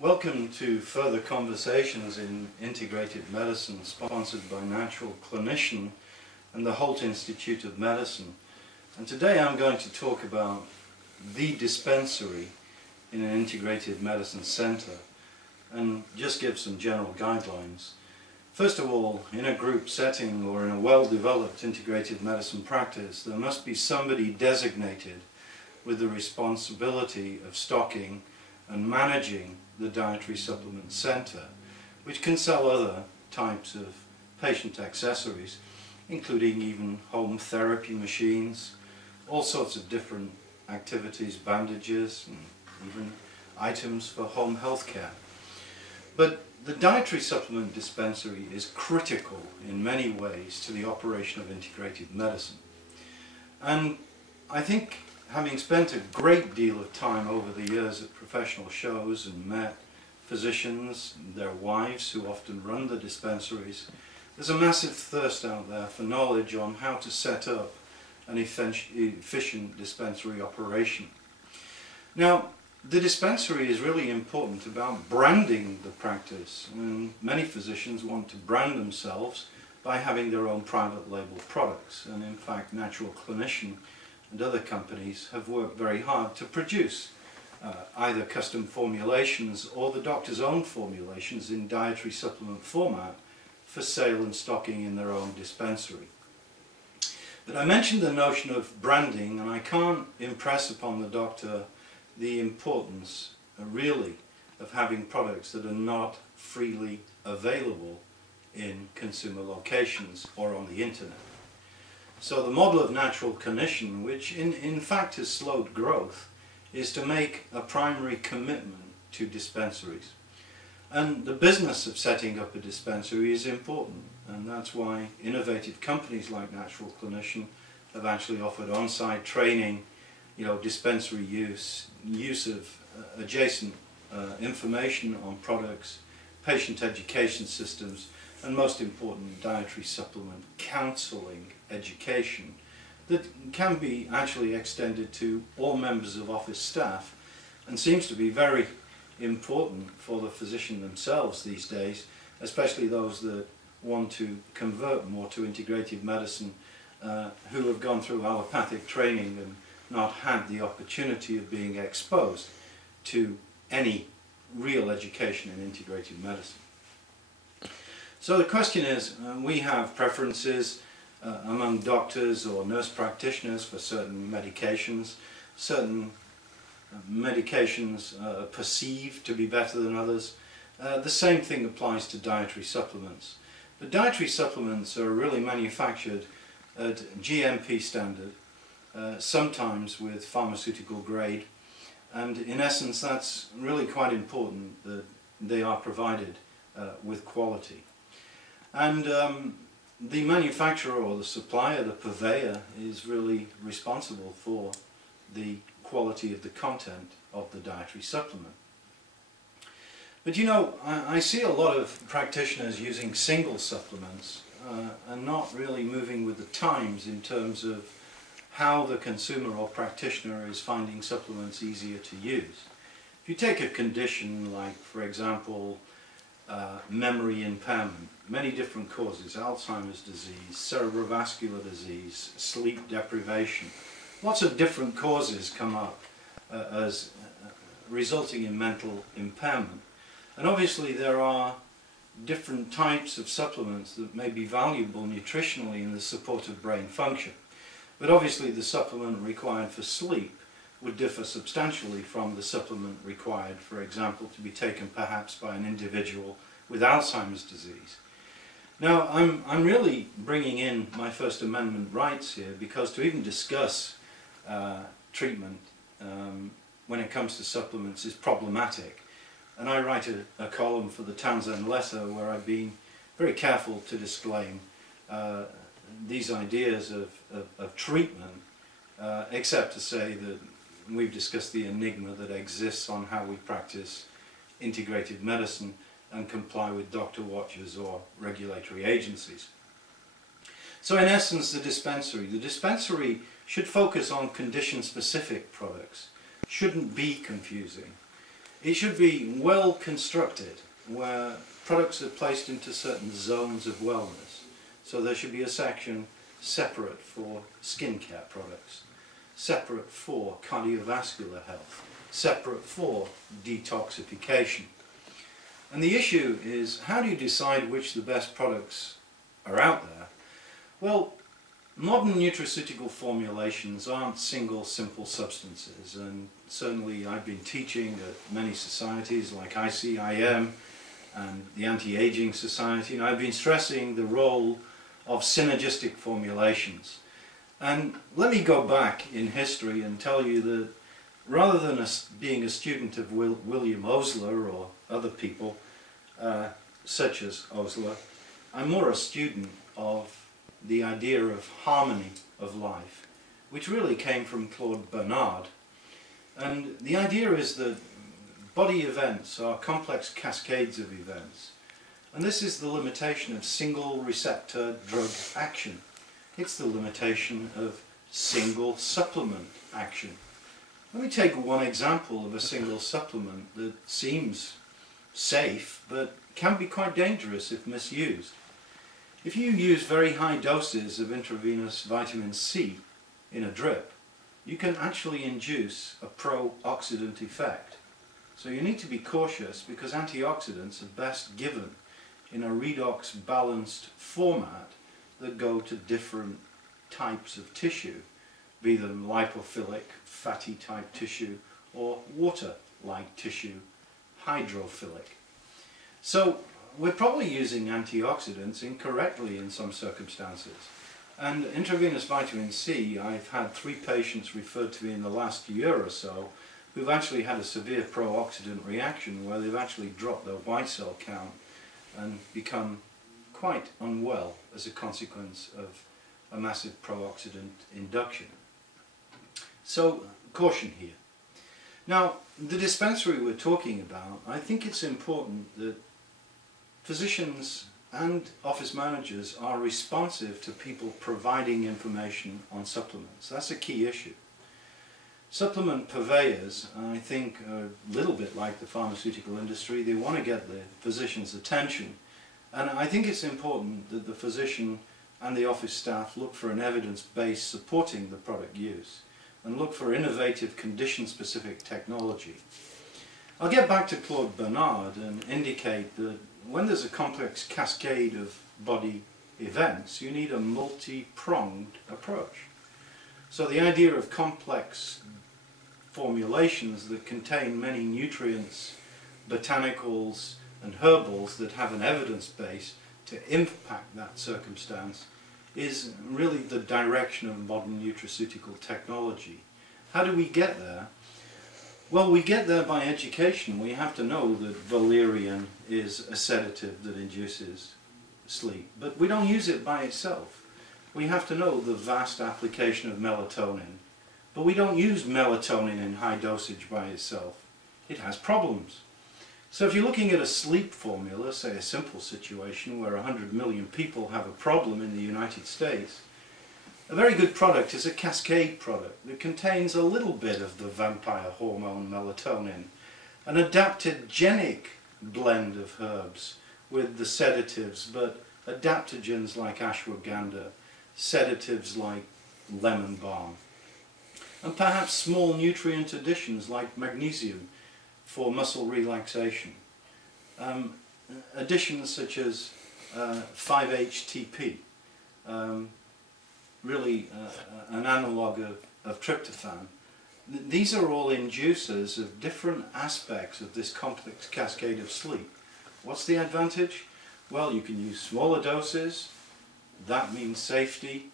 Welcome to further conversations in integrative medicine sponsored by Natural Clinician and the Holt Institute of Medicine. And today I'm going to talk about the dispensary in an integrative medicine center and just give some general guidelines. First of all, in a group setting or in a well-developed integrative medicine practice, there must be somebody designated with the responsibility of stocking and managing the dietary supplement center, which can sell other types of patient accessories, including even home therapy machines, all sorts of different activities, bandages, and even items for home health care. But the dietary supplement dispensary is critical in many ways to the operation of integrative medicine. And I think, having spent a great deal of time over the years at professional shows and met physicians and their wives who often run the dispensaries, there's a massive thirst out there for knowledge on how to set up an efficient dispensary operation. Now, the dispensary is really important about branding the practice, and many physicians want to brand themselves by having their own private label products, and in fact Natural Clinician and other companies have worked very hard to produce either custom formulations or the doctor's own formulations in dietary supplement format for sale and stocking in their own dispensary. But I mentioned the notion of branding, and I can't impress upon the doctor the importance really of having products that are not freely available in consumer locations or on the internet. So the model of Natural Clinician, which in fact has slowed growth, is to make a primary commitment to dispensaries. And the business of setting up a dispensary is important, and that's why innovative companies like Natural Clinician have actually offered on-site training, dispensary use of adjacent information on products, patient education systems, and most important, dietary supplement counseling education that can be actually extended to all members of office staff and seems to be very important for the physician themselves these days, especially those that want to convert more to integrative medicine, who have gone through allopathic training and not had the opportunity of being exposed to any real education in integrative medicine. So the question is, we have preferences among doctors or nurse practitioners for certain medications. Certain medications are perceived to be better than others. The same thing applies to dietary supplements. But dietary supplements are really manufactured at GMP standard, sometimes with pharmaceutical grade, and in essence that's really quite important that they are provided with quality. And the manufacturer or the supplier, the purveyor, is really responsible for the quality of the content of the dietary supplement. But I see a lot of practitioners using single supplements and not really moving with the times in terms of how the consumer or practitioner is finding supplements easier to use. If you take a condition like, for example, memory impairment, many different causes, Alzheimer's disease, cerebrovascular disease, sleep deprivation, lots of different causes come up as resulting in mental impairment. And obviously there are different types of supplements that may be valuable nutritionally in the support of brain function. But obviously the supplement required for sleep would differ substantially from the supplement required, for example, to be taken perhaps by an individual with Alzheimer's disease. Now, I'm really bringing in my First Amendment rights here, because to even discuss treatment when it comes to supplements is problematic. And I write a column for the Townsend Letter where I've been very careful to disclaim these ideas of treatment, except to say that we've discussed the enigma that exists on how we practice integrative medicine and comply with doctor watches or regulatory agencies. So in essence, the dispensary should focus on condition-specific products, shouldn't be confusing. It should be well constructed, where products are placed into certain zones of wellness. So there should be a section separate for skincare products, separate for cardiovascular health, separate for detoxification. And the issue is, how do you decide which the best products are out there? Well, modern nutraceutical formulations aren't single simple substances, and certainly I've been teaching at many societies like ICIM and the Anti-Aging Society, and I've been stressing the role of synergistic formulations. And let me go back in history and tell you that rather than being a student of William Osler or other people such as Osler, I'm more a student of the idea of harmony of life, which really came from Claude Bernard. And the idea is that body events are complex cascades of events. And this is the limitation of single receptor drug action. It's the limitation of single supplement action. Let me take one example of a single supplement that seems safe but can be quite dangerous if misused. If you use very high doses of intravenous vitamin C in a drip, you can actually induce a pro-oxidant effect. So you need to be cautious, because antioxidants are best given in a redox balanced format that go to different types of tissue, be them lipophilic, fatty type tissue, or water-like tissue, hydrophilic. So we're probably using antioxidants incorrectly in some circumstances. And intravenous vitamin C, I've had 3 patients referred to me in the last year or so who've actually had a severe pro-oxidant reaction where they've actually dropped their white cell count and become quite unwell as a consequence of a massive pro-oxidant induction. So, caution here. Now, the dispensary we're talking about, I think it's important that physicians and office managers are responsive to people providing information on supplements. That's a key issue. Supplement purveyors, I think, are a little bit like the pharmaceutical industry. They want to get the physician's attention, and I think it's important that the physician and the office staff look for an evidence base supporting the product use and look for innovative condition-specific technology. I'll get back to Claude Bernard and indicate that when there's a complex cascade of body events, you need a multi-pronged approach. So the idea of complex formulations that contain many nutrients, botanicals and herbals that have an evidence base to impact that circumstance is really the direction of modern nutraceutical technology. How do we get there? Well, we get there by education. We have to know that valerian is a sedative that induces sleep, but we don't use it by itself. We have to know the vast application of melatonin, but we don't use melatonin in high dosage by itself. It has problems. So if you're looking at a sleep formula, say a simple situation where 100 million people have a problem in the United States, a very good product is a cascade product that contains a little bit of the vampire hormone melatonin, an adaptogenic blend of herbs with the sedatives, but adaptogens like ashwagandha, sedatives like lemon balm, and perhaps small nutrient additions like magnesium for muscle relaxation. Additions such as 5-HTP, really an analogue of tryptophan. These are all inducers of different aspects of this complex cascade of sleep. What's the advantage? Well, you can use smaller doses. That means safety.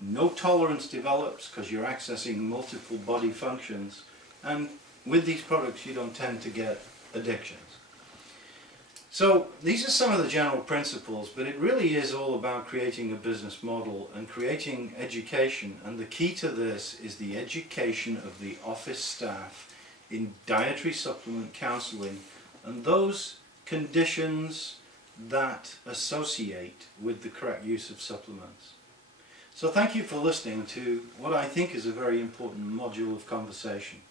No tolerance develops because you're accessing multiple body functions, and with these products you don't tend to get addictions. So these are some of the general principles, but it really is all about creating a business model and creating education, and the key to this is the education of the office staff in dietary supplement counseling and those conditions that associate with the correct use of supplements. So thank you for listening to what I think is a very important module of conversation.